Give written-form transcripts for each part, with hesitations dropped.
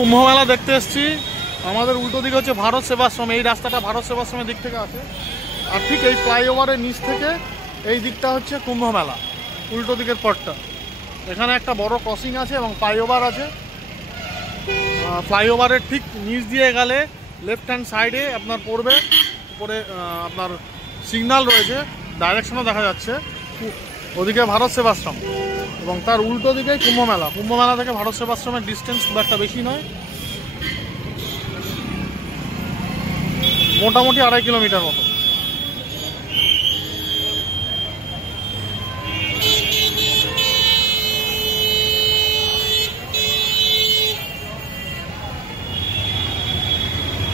কুম্ভ মেলা দেখতে এসেছি। আমাদের উল্টো দিকে হচ্ছে ভারত সেবাশ্রম। এই রাস্তাটা ভারত সেবাশ্রমের দিক থেকে আসে, আর ঠিক এই ফ্লাইওভারের নিচ থেকে এই দিকটা হচ্ছে কুম্ভ মেলা, উল্টো দিকের পথটা। এখানে একটা বড় ক্রসিং আছে এবং ফ্লাইওভার আছে। ফ্লাইওভারের ঠিক নিচ দিয়ে গেলে লেফট হ্যান্ড সাইডে আপনার পড়বে, উপরে আপনার সিগন্যাল রয়েছে, ডাইরেকশনও দেখা যাচ্ছে। ওদিকে ভারত সেবাশ্রম এবং তার উল্টো দিকেই কুম্ভ মেলা। কুম্ভ মেলা থেকে ভারত সেবাশ্রমের ডিস্টেন্স খুব একটা বেশি নয়, মোটামুটি 2.5 কিলোমিটার মতো।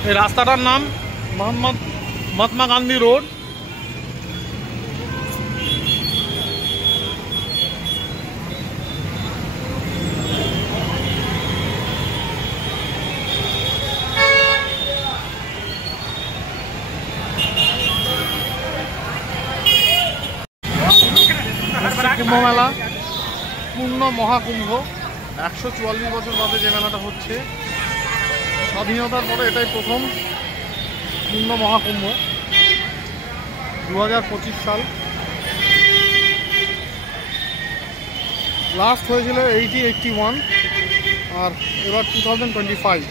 এই রাস্তাটার নাম মহাত্মা গান্ধী রোড। কুম্ভ মেলা পূর্ণ মহাকুম্ভ, 144 বছর বাদে যে মেলাটা হচ্ছে। স্বাধীনতার পরে এটাই প্রথম পূর্ণ মহাকুম্ভ, 2025 সাল। লাস্ট হয়েছিল 81 আর এবার 2025।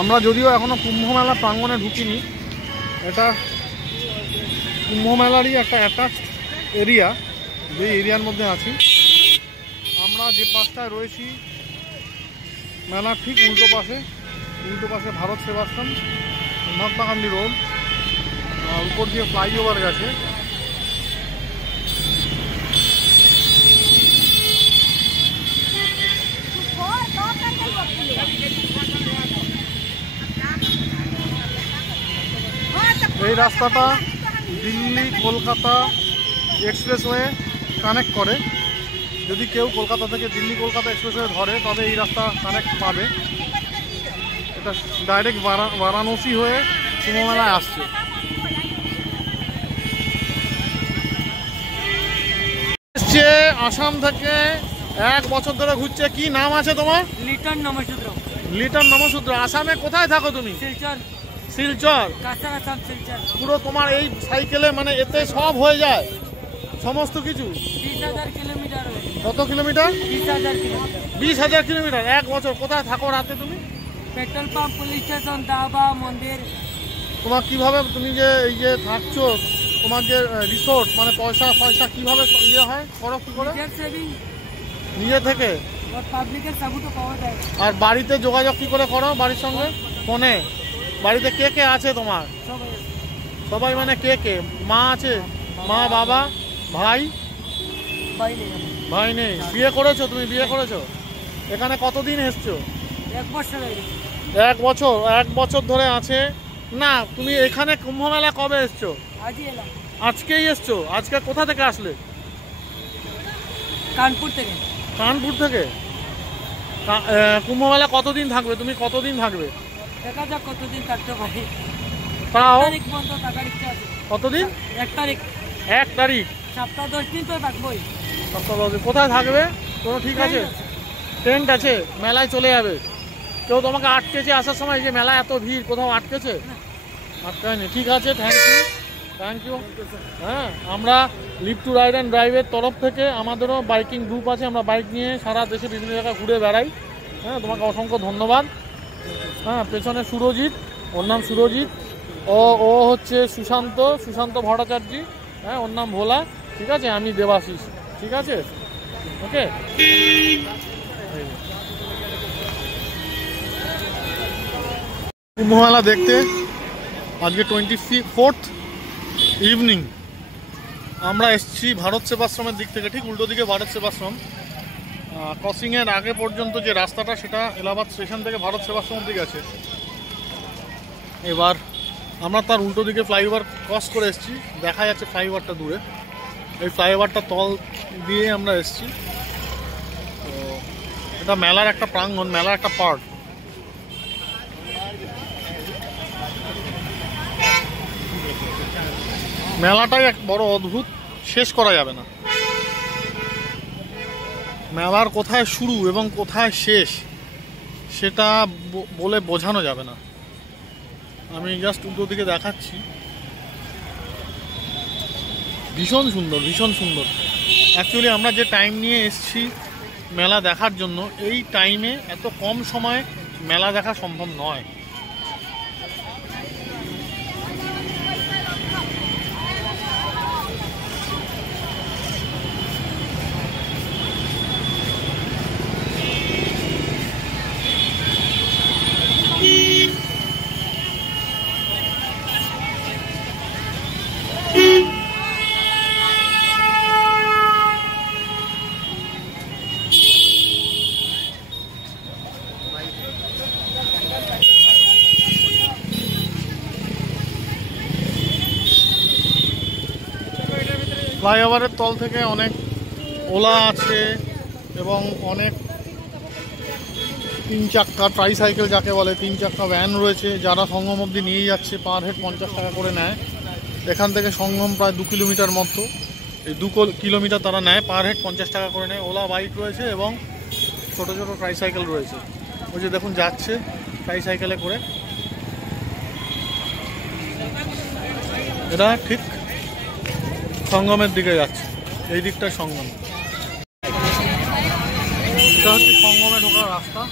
আমরা যদিও এখনো কুম্ভ মেলা প্রাঙ্গণে ঢুকিনি, এটা কুম্ভ মেলারই একটা অ্যাটাচড এরিয়া, যে এরিয়ার মধ্যে আছি আমরা। যে পাশটায় রয়েছি মেলার ঠিক উল্টো পাশে ভারত সেবাশ্রম, মহাত্মা গান্ধী রোড, উপর দিয়ে ফ্লাইওভার গেছে। এই রাস্তাটা দিল্লি কলকাতা এক্সপ্রেসওয়ে কানেক্ট করে। যদি কেউ কলকাতা থেকে দিল্লি কলকাতা এক্সপ্রেসওয়ে ধরে তবে এই রাস্তা কানেক্ট পাবে। এটা ডাইরেক্ট বারাণসী হয়ে কুম্ভ মেলায় আসছে। এসছে আসাম থেকে, 1 বছর ধরে ঘুরছে। কি নাম আছে তোমার? লিটন নমশূদ্র। লিটন নমশূদ্র। আসামে কোথায় থাকো তুমি? শিলচর। শিলচর। কাছাকাছি শিলচর। পুরো তোমার এই সাইকেলে মানে এতে সব হয়ে যায়, সমস্ত কিছু। 20,000 কিলোমিটার। কত কিলোমিটার? 20,000 কিলোমিটার। 20,000 কিলোমিটার 1 বছর। কোথায় থাকো রাতে তুমি? Petrol pump, police station, dhaba, মন্দির। তোমার কিভাবে, তুমি যে এই যে থাকছো, তোমার যে রিসোর্ট মানে পয়সা কিভাবে ইয়ে হয়, করো কি করে? নিজে থেকে। পাবলিকের সাপোর্ট পাওয়া যায়। আর বাড়িতে যোগাযোগ কি করে করো বাড়ির সঙ্গে? ফোনে। বাড়িতে কে কে আছে তোমার? সবাই মানে কে কে? মা আছে? মা, বাবা, ভাই? ভাই নেই। বিয়ে করেছো তুমি? বিয়ে করেছো? এখানে কতদিন এসছো? 1 বছর। 1 বছর। 1 বছর ধরে আছে না। তুমি এখানে কুম্ভ মেলা কবে এসছো? আজই এলাম। আজকেই এসছো? আজকে কোথা থেকে আসলে? কানপুর থেকে। কানপুর থেকে। কুম্ভ মেলা কতদিন থাকবে? তুমি কতদিন থাকবে? দেখা যাক কতদিন থাকতে পারি। তাও কতদিন? 1 তারিখ। 1 তারিখ। সপ্তাহ 10 দিন তো থাকবোই। সপ্তাহ 10 দিন। কোথায় থাকবে? কোনো ঠিক আছে? টেন্ট আছে? মেলায় চলে যাবে? কেউ তোমাকে আটকেছে আসার সময়? যে মেলা এত ভিড়, কোথাও আটকেছে? আটকায়নি। ঠিক আছে, থ্যাংক ইউ। হ্যাঁ, আমরা লিভ টু রাইড অ্যান্ড ড্রাইভের তরফ থেকে আমাদেরও বাইকিং গ্রুপ আছে। আমরা বাইক নিয়ে সারা দেশে বিভিন্ন জায়গায় ঘুরে বেড়াই। হ্যাঁ, তোমাকে অসংখ্য ধন্যবাদ। হ্যাঁ, পেছনে সুরজিৎ, ওর নাম সুরজিৎ। ও হচ্ছে সুশান্ত ভট্টাচার্য। হ্যাঁ, ওর নাম ভোলা। ঠিক আছে, আমি দেবাশিস। ঠিক আছে, ওকে। কুম্ভ মেলা দেখতে আজকে 24th ইভিনিং আমরা এসেছি ভারত সেবাশ্রমের দিক থেকে। ঠিক উল্টো দিকে ভারত সেবাশ্রম। ক্রসিংয়ের আগে পর্যন্ত যে রাস্তাটা, সেটা এলাহাবাদ স্টেশন থেকে ভারত সেবাশ্রমের দিকে আছে। এবার আমরা তার উল্টো দিকে ফ্লাইওভার ক্রস করে এসেছি। দেখা যাচ্ছে ফ্লাইওভারটা দূরে। এই ফ্লাইওভারটা তল দিয়ে আমরা এসেছি। তো এটা মেলার একটা প্রাঙ্গণ, মেলার একটা পার্ট। মেলাটাই এক বড় অদ্ভুত, শেষ করা যাবে না। মেলার কোথায় শুরু এবং কোথায় শেষ সেটা বলে বোঝানো যাবে না। আমি জাস্ট উল্টো দিকে দেখাচ্ছি, ভীষণ সুন্দর, ভীষণ সুন্দর। অ্যাকচুয়ালি আমরা যে টাইম নিয়ে এসেছি মেলা দেখার জন্য, এই টাইমে এত কম সময়ে মেলা দেখা সম্ভব নয়। ফ্লাইওভারের তল থেকে অনেক ওলা আছে এবং অনেক 3 চাক্কা ট্রাইসাইকেল যাকে বলে, 3 চাক্কা ভ্যান রয়েছে, যারা সঙ্গম অবধি নিয়ে যাচ্ছে। পার হেড 50 টাকা করে নেয়। এখান থেকে সঙ্গম প্রায় 2 কিলোমিটার মতো, এই 2 কিলোমিটার তারা নেয়, পার হেড 50 টাকা করে নেয়। ওলা বাইক রয়েছে এবং ছোট ছোট ট্রাইসাইকেল রয়েছে। ওই যে দেখুন যাচ্ছে ট্রাইসাইকেলে করে। এটা ঠিক সঙ্গমের দিকে যাচ্ছে, এই দিকটা সঙ্গম। এটা হচ্ছে সঙ্গমে ঢোকার রাস্তা।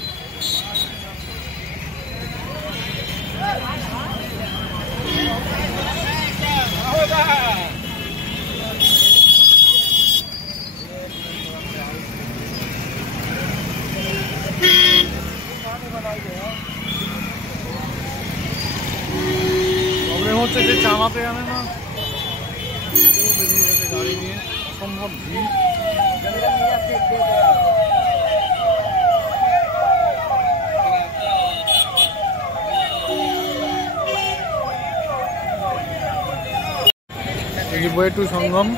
প্রবলেম হচ্ছে যে চালাতে জানে না, বেরিয়ে গেছে গাড়ি নিয়ে, অসম্ভব ভিড়। ওয়ে টু সঙ্গম।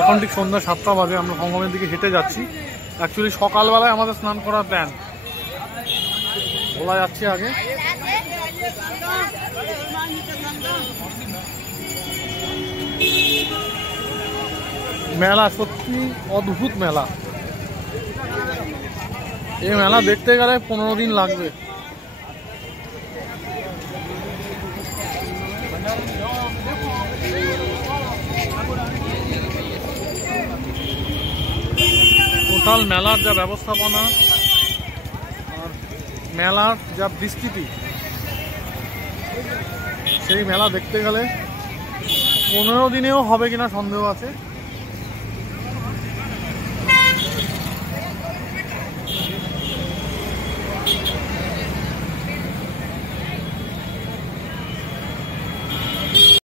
এখন ঠিক সন্ধ্যা 7টা বাজে, আমরা সঙ্গমের দিকে হেঁটে যাচ্ছি। অ্যাকচুয়ালি সকালবেলায় আমাদের স্নান করার প্ল্যান, বলা যাচ্ছে আগে। মেলা সত্যি অদ্ভুত মেলা। এই মেলা দেখতে গেলে 15 দিন লাগবে। টোটাল মেলার যা ব্যবস্থাপনা আর মেলার যা বিস্তৃতি, সেই মেলা দেখতে গেলে 15 দিনেও হবে কিনা সন্দেহ আছে।